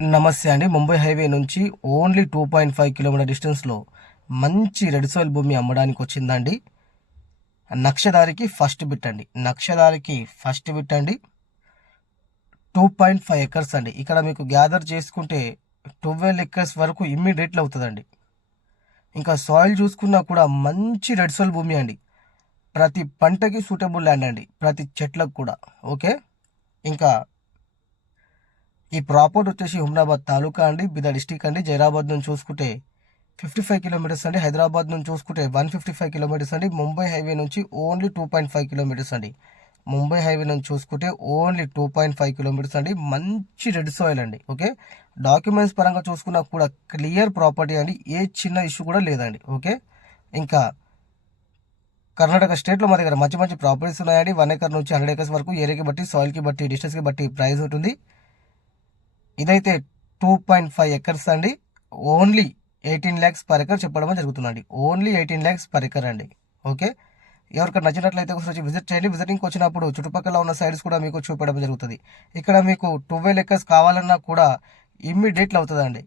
నమస్తే అండి. ముంబై హైవే నుంచి ఓన్లీ 2.5 కిలోమీటర్ డిస్టెన్స్‌లో మంచి రెడ్ సాయిల్ భూమి అమ్మడానికి వచ్చిందండి. నక్షదారికి ఫస్ట్ బిట్ అండి. నక్షదారికి ఫస్ట్ బిట్ అండి. 2.5 ఎకర్స్ అండి. ఇక్కడ మీకు గ్యాదర్ చేసుకుంటే 12 ఎకర్స్ వరకు ఇమ్మీడియేట్‌లో అవుతదండి. ఇంకా సాయిల్ చూసుకున్నా కూడా మంచి రెడ్ సాయిల్ భూమి అండి. ప్రతి పంటకి సూటబుల్ ల్యాండ్ అండి. ప్రతి చెట్లకు కూడా. ఓకే. ఇంకా ఈ ప్రాపర్టీ వచ్చేసి హుమ్నాబాద్ తాలూకా అండి, బిదర్ డిస్టిక్ అండి. జైరాబాద్ నుంచి చూసుకుంటే 55 కిలోమీటర్స్ అండి. హైదరాబాద్ నుంచి చూసుకుంటే 155 కిలోమీటర్స్ అండి. ముంబై హైవే నుంచి ఓన్లీ 2.5 కిలోమీటర్స్ అండి. ముంబై హైవే నుంచి చూసుకుంటే ఓన్లీ 2.5 కిలోమీటర్స్ అండి. మంచి రెడ్ సాయిల్ అండి. ఓకే. డాక్యుమెంట్స్ పరంగా చూసుకున్నా కూడా క్లియర్ ప్రాపర్టీ అండి. ఏ చిన్న ఇష్యూ కూడా లేదండి. ఓకే. ఇంకా కర్ణాటక స్టేట్లో మా దగ్గర మంచి మంచి ప్రాపర్టీస్ ఉన్నాయండి. 1 ఎకర్ నుంచి 100 ఎకర్స్ వరకు ఏరియాకి బట్టి, సాయిల్కి బట్టి, డిస్టెన్స్కి బట్టి ప్రైస్ ఉంటుంది. ఇదైతే 2.5 ఎకర్స్ అండి. ఓన్లీ 18 lakhs పర్ ఎకర్ చెప్పడం జరుగుతుందండి. ఓన్లీ 18 lakhs పర్ ఎకర్ అండి. ఓకే. ఎవరికైనా నచ్చినట్లయితే ఒకసారి వచ్చి విజిట్ చేయండి. విజిటింగ్కి వచ్చినప్పుడు చుట్టుపక్కల ఉన్న సైడ్స్ కూడా మీకు చూపడం జరుగుతుంది. ఇక్కడ మీకు 12 ఎకర్స్ కావాలన్నా కూడా ఇమ్మీడియట్లీ అవుతుందండి.